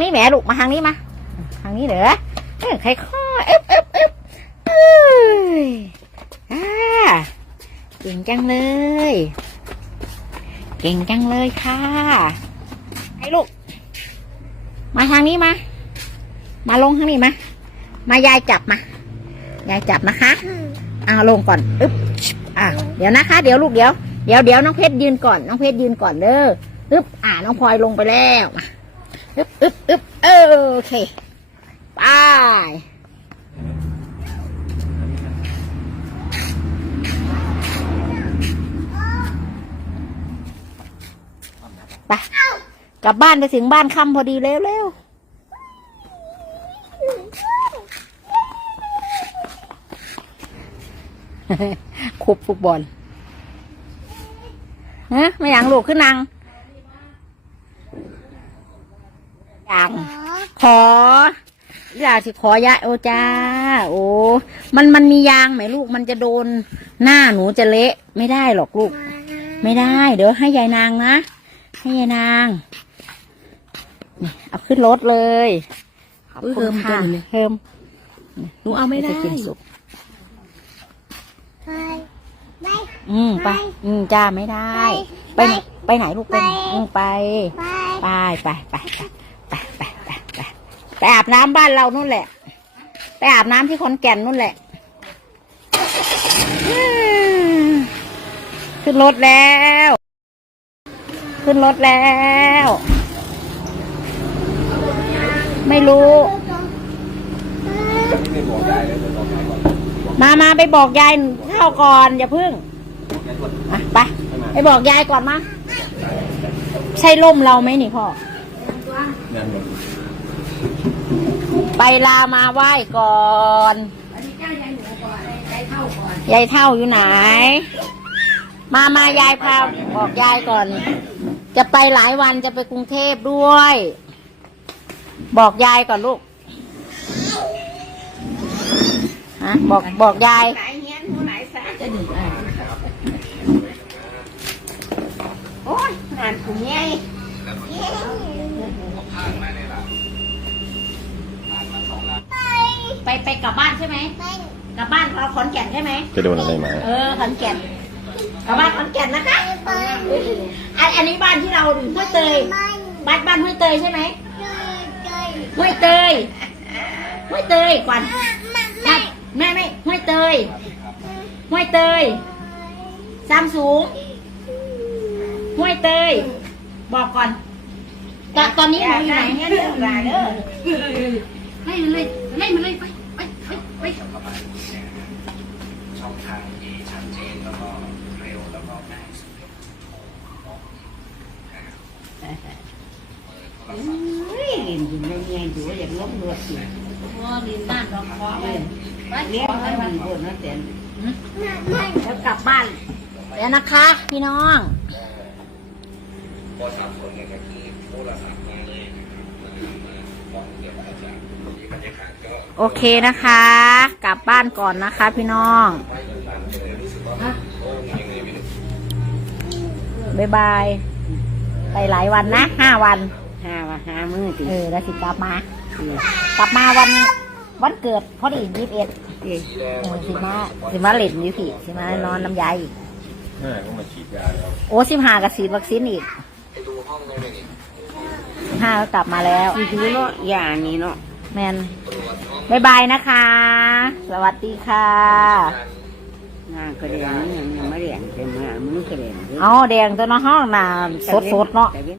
างนี้แหมลูกมาทางนี้มาทางนี้เด้อเออใครข้อเอ๊บเอ๊บเอ๊บเอ้ยอ่าเก่งจังเลย เก่งจังเลยค่ะไอ้ลูก มาทางนี้มา มาลงทางนี้มา มายายจับมา ยายจับนะคะเอาลงก่อนอึ๊บอ่าเดี๋ยวนะคะ เดี๋ยวลูกเดี๋ยว เดี๋ยวเดี๋ยวน้องเพชรยืนก่อน น้องเพชรยืนก่อนเด้ออึ๊บอ่าน้องพลอยลงไปแล้วมา อึ๊บอึ๊บอึ๊บโอเคไปไปกลับบ้านไปถึงบ้านค่ำพอดีเร็วเร็วคุบฟุตบอลฮะไม่อยางลูกขึ้นนาง อยาง ขออยากสิขอยาโอจ้า โอ้มันมันมียางไหมลูก มันจะโดนหน้าหนูจะเละ ไม่ได้หรอกลูก ไม่ได้ เดี๋ยวให้ยายนางนะ ให้ยายนางนี่เอาขึ้นรถเลยขอบคุณค่ะเพิ่มหนูเอาไม่ได้จะกินสุกไปไปอืมไปอืมจ้าไม่ได้ ไปไหนไปไหนลูกไปไหนอืมไป ไปไปไปไปไปไปไปไป ไปอาบน้ำบ้านเรานู่นแหละ ไปอาบน้ำที่ขอนแก่นนู่นแหละ ขึ้นรถแล้ว ขึ้นรถแล้ว ไม่รู้ มามาไปบอกยายเข้าก่อน อย่าพึ่งอะไป ไปบอกยายก่อนมา ใช่ล่มเราไหมนี่พ่อ ไปลามาไหว้ก่อนยายเท่าอยู่ไหน มามายายพาบอกยายก่อน จะไปหลายวันจะไปกรุงเทพด้วย บอกยายก่อนลูกฮะบอกบอกยาย โอ้ยงานผมไง ไปไปกลับบ้านใช่ไหมไปกลับบ้านเราขอนแก่นใช่ไหมไปโดนอะไรมาเออขอนแก่นกลับบ้านขอนแก่นนะคะไปอันอันนี้บ้านที่เราห้วยเตยมันบ้านบ้านห้วยเตยใช่ไหมเจยห้วยเตยห้วยเตยก่อนมันไม่ไม่ไม่ห้วยเตยห้วยเตยซามสูงห้วยเตย บอกก่อนตอนตอนนี้หนูอยู่ไหนเนี่ยเรื่องราวเด้อให้มันเลย ให้มันเลยไปไปไปไปช่องทางที่ชัดเจนแล้วก็เร็วแล้วก็ง่ายสุดเรียนอยู่ในเรียนอยู่ว่าอยากล้มรวดสิพ่อดินบ้านเราขอไปเลี้ยงให้มันบนนะเตนแล้วกลับบ้านแล้วนะคะ พี่น้องพอสามคนเนี่ยก็คือโทรศัพท์ อเคนะคะ กลับบ้านก่อนนะคะพี่น้องบายบาย ไปหลายวันนะห้าวันห้าว่าห้ามือติเออแล้วสิกลับมา กลับมาวัน วันเกิดพอดียี่สิบเอ็ดเอ้ยเออสิมาสิมาเล่นอยู่พี่สิมานอนน้ำยายอีกน่าก็มาฉีดยาแล้วโอ้สิบห้ากับฉีดวัคซีนอีกสิบ ห้าก็กลับมาแล้วสิถือเนาะยานี่เนาะแมนบายบายนะคะ สวัสดีค่ะงานกระเดียงนี่ยังไม่เรียนเป็นเมื่อมือกระเดียงเอาแดงตัวเน้องห้องน่ะสดๆเนาะแต่